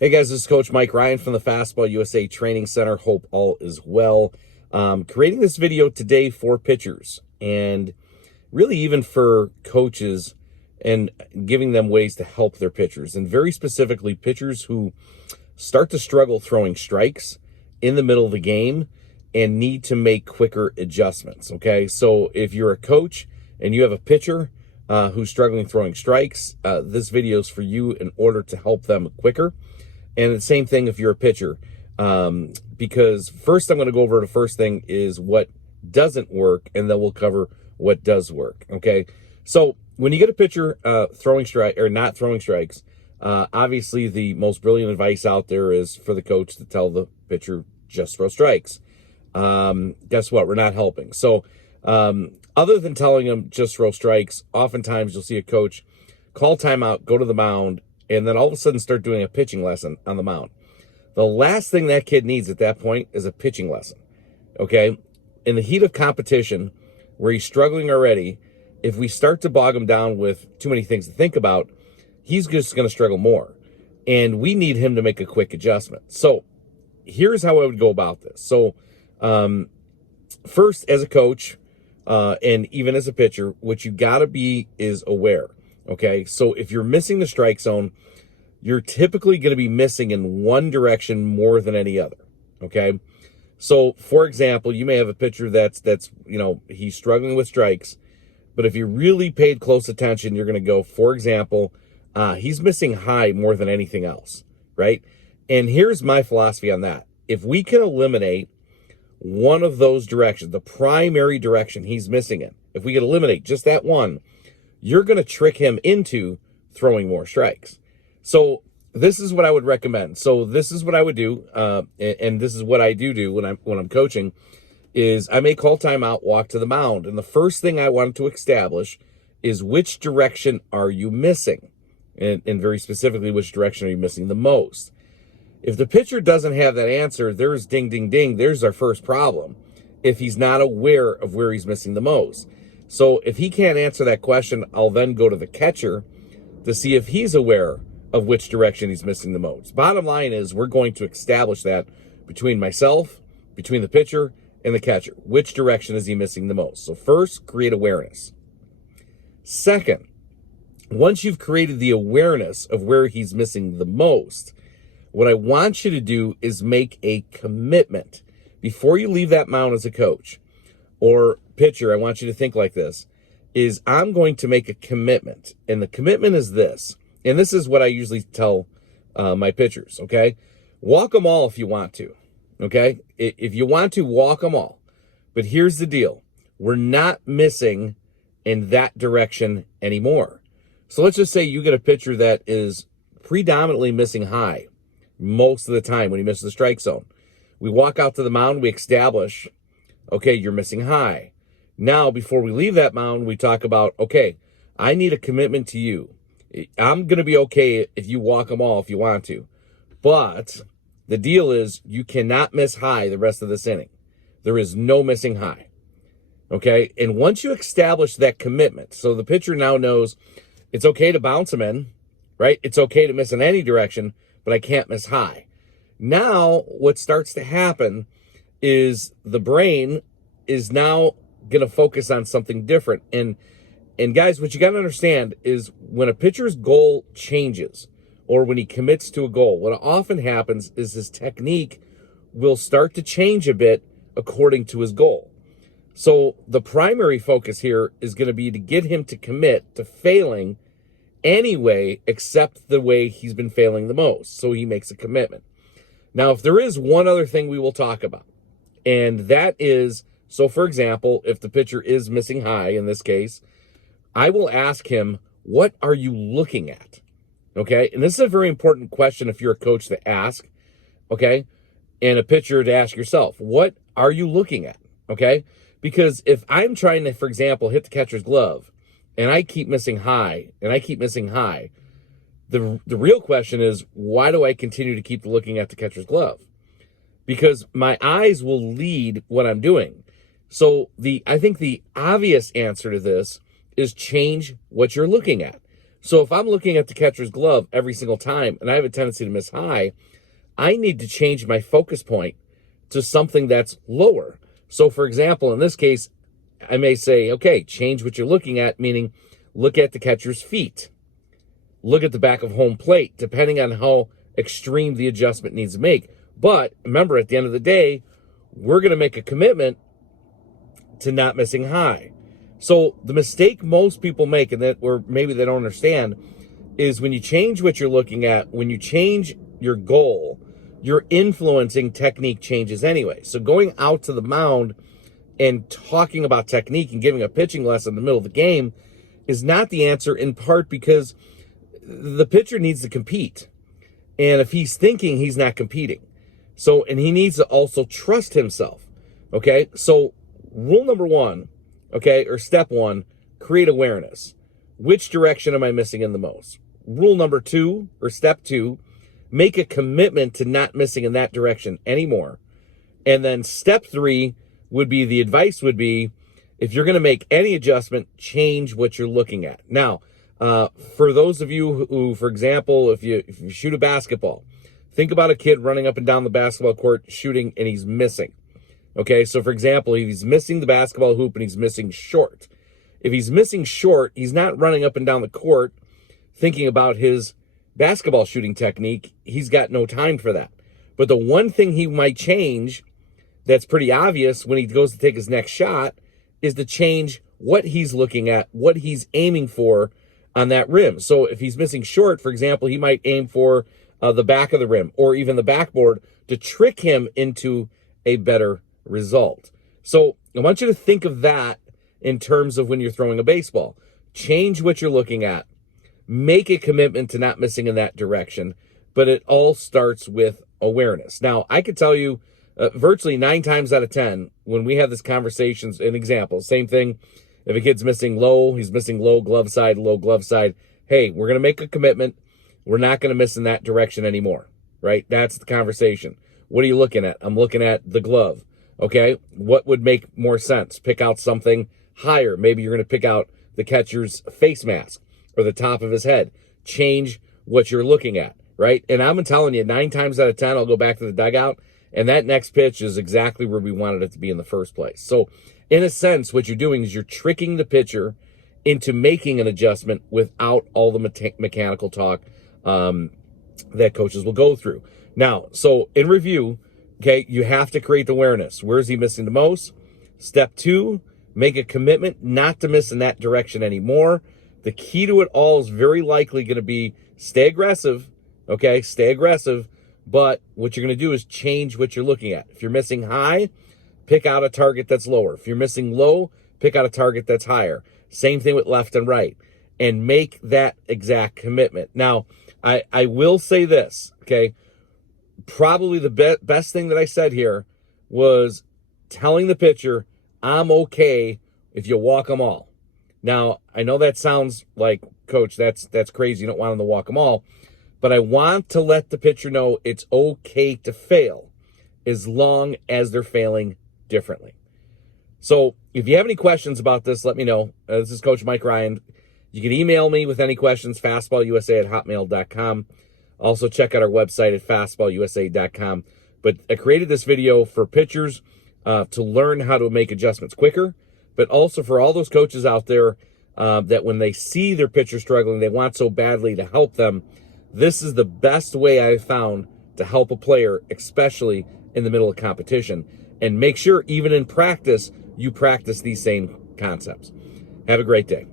Hey guys, this is Coach Mike Ryan from the Fastball USA Training Center. Hope all is well. Creating this video today for pitchers and really even for coaches and giving them ways to help their pitchers, and very specifically pitchers who start to struggle throwing strikes in the middle of the game and need to make quicker adjustments. Okay, so if you're a coach and you have a pitcher who's struggling throwing strikes, this video is for you in order to help them quicker. And the same thing if you're a pitcher, because first I'm going to go over the first thing is what doesn't work, and then we'll cover what does work. Okay, so when you get a pitcher throwing strike or not throwing strikes, obviously the most brilliant advice out there is for the coach to tell the pitcher just throw strikes. Guess what? We're not helping. So other than telling them just throw strikes, oftentimes you'll see a coach call timeout, go to the mound, and then all of a sudden start doing a pitching lesson on the mound. The last thing that kid needs at that point is a pitching lesson, okay? In the heat of competition, where he's struggling already, if we start to bog him down with too many things to think about, he's just going to struggle more. And we need him to make a quick adjustment. So here's how I would go about this. So first, as a coach and even as a pitcher, what you got to be is aware. Okay, so if you're missing the strike zone, you're typically going to be missing in one direction more than any other. Okay, so for example, you may have a pitcher that's he's struggling with strikes, but if you really paid close attention, you're going to go, for example, he's missing high more than anything else, right? And here's my philosophy on that. If we can eliminate one of those directions, the primary direction he's missing in, if we could eliminate just that one, you're going to trick him into throwing more strikes. So this is what I would recommend. So this is what I would do, and this is what I do when I'm coaching, is I may call timeout, walk to the mound, and the first thing I want to establish is which direction are you missing, and very specifically, which direction are you missing the most. If the pitcher doesn't have that answer, there's ding, ding, ding. There's our first problem. If he's not aware of where he's missing the most. So if he can't answer that question, I'll then go to the catcher to see if he's aware of which direction he's missing the most. Bottom line is we're going to establish that between myself, between the pitcher, and the catcher. Which direction is he missing the most? So first, create awareness. Second, once you've created the awareness of where he's missing the most, what I want you to do is make a commitment. Before you leave that mound as a coach or pitcher, I want you to think like this, is I'm going to make a commitment. And the commitment is this. And this is what I usually tell my pitchers, okay? Walk them all if you want to, okay? If you want to, walk them all. But here's the deal. We're not missing in that direction anymore. So let's just say you get a pitcher that is predominantly missing high most of the time when he misses the strike zone. We walk out to the mound, we establish, okay, you're missing high. Now, before we leave that mound, we talk about, okay, I need a commitment to you. I'm going to be okay if you walk them all if you want to. But the deal is you cannot miss high the rest of this inning. There is no missing high. Okay? And once you establish that commitment, so the pitcher now knows it's okay to bounce him in, right? It's okay to miss in any direction, but I can't miss high. Now, what starts to happen is the brain is now going to focus on something different. And guys, what you got to understand is when a pitcher's goal changes or when he commits to a goal, what often happens is his technique will start to change a bit according to his goal. So the primary focus here is going to be to get him to commit to failing anyway, except the way he's been failing the most. So he makes a commitment. Now, if there is one other thing we will talk about, and that is, so for example, if the pitcher is missing high in this case, I will ask him, what are you looking at? Okay, and this is a very important question if you're a coach to ask, okay, and a pitcher to ask yourself, what are you looking at? Okay, because if I'm trying to, for example, hit the catcher's glove, and I keep missing high, the real question is, why do I continue to keep looking at the catcher's glove? Because my eyes will lead what I'm doing. So I think the obvious answer to this is change what you're looking at. So if I'm looking at the catcher's glove every single time and I have a tendency to miss high, I need to change my focus point to something that's lower. So for example, in this case, I may say, okay, change what you're looking at, meaning look at the catcher's feet. Look at the back of home plate, depending on how extreme the adjustment needs to make. But remember, at the end of the day, we're going to make a commitment to not missing high. So the mistake most people make, and that, or maybe they don't understand, is when you change what you're looking at, when you change your goal, you're influencing technique changes anyway. So going out to the mound and talking about technique and giving a pitching lesson in the middle of the game is not the answer, in part because the pitcher needs to compete. And if he's thinking, he's not competing. So, and he needs to also trust himself. Okay. So rule number one, okay, or step one, create awareness. Which direction am I missing in the most? Rule number two, or step two, make a commitment to not missing in that direction anymore. And then step three would be, the advice would be, if you're going to make any adjustment, change what you're looking at. Now, for those of you who, for example, if you shoot a basketball, think about a kid running up and down the basketball court shooting and he's missing. Okay, so for example, if he's missing the basketball hoop and he's missing short. If he's missing short, he's not running up and down the court thinking about his basketball shooting technique. He's got no time for that. But the one thing he might change that's pretty obvious when he goes to take his next shot is to change what he's looking at, what he's aiming for on that rim. So if he's missing short, for example, he might aim for the back of the rim or even the backboard to trick him into a better result. So I want you to think of that in terms of when you're throwing a baseball. Change what you're looking at. Make a commitment to not missing in that direction, but it all starts with awareness. Now, I could tell you virtually 9 times out of 10, when we have this conversations, an example, same thing. If a kid's missing low, he's missing low glove side. Hey, we're going to make a commitment. We're not going to miss in that direction anymore, right? That's the conversation. What are you looking at? I'm looking at the glove. Okay, what would make more sense? Pick out something higher. Maybe you're going to pick out the catcher's face mask or the top of his head. Change what you're looking at, right? And I'm telling you, 9 times out of 10, I'll go back to the dugout, and that next pitch is exactly where we wanted it to be in the first place. So in a sense, what you're doing is you're tricking the pitcher into making an adjustment without all the mechanical talk that coaches will go through. Now, so in review, okay, you have to create the awareness. Where is he missing the most? Step 2, make a commitment not to miss in that direction anymore. The key to it all is very likely going to be stay aggressive, okay? Stay aggressive, but what you're going to do is change what you're looking at. If you're missing high, pick out a target that's lower. If you're missing low, pick out a target that's higher. Same thing with left and right, and make that exact commitment. Now, I will say this, okay? Probably the best thing that I said here was telling the pitcher, I'm okay if you walk them all. Now, I know that sounds like, Coach, that's crazy. You don't want him to walk them all. But I want to let the pitcher know it's okay to fail as long as they're failing differently. So if you have any questions about this, let me know. This is Coach Mike Ryan. You can email me with any questions, fastballusa@hotmail.com. Also, check out our website at fastballusa.com. But I created this video for pitchers to learn how to make adjustments quicker, but also for all those coaches out there that when they see their pitcher struggling, they want so badly to help them. This is the best way I've found to help a player, especially in the middle of competition. And make sure, even in practice, you practice these same concepts. Have a great day.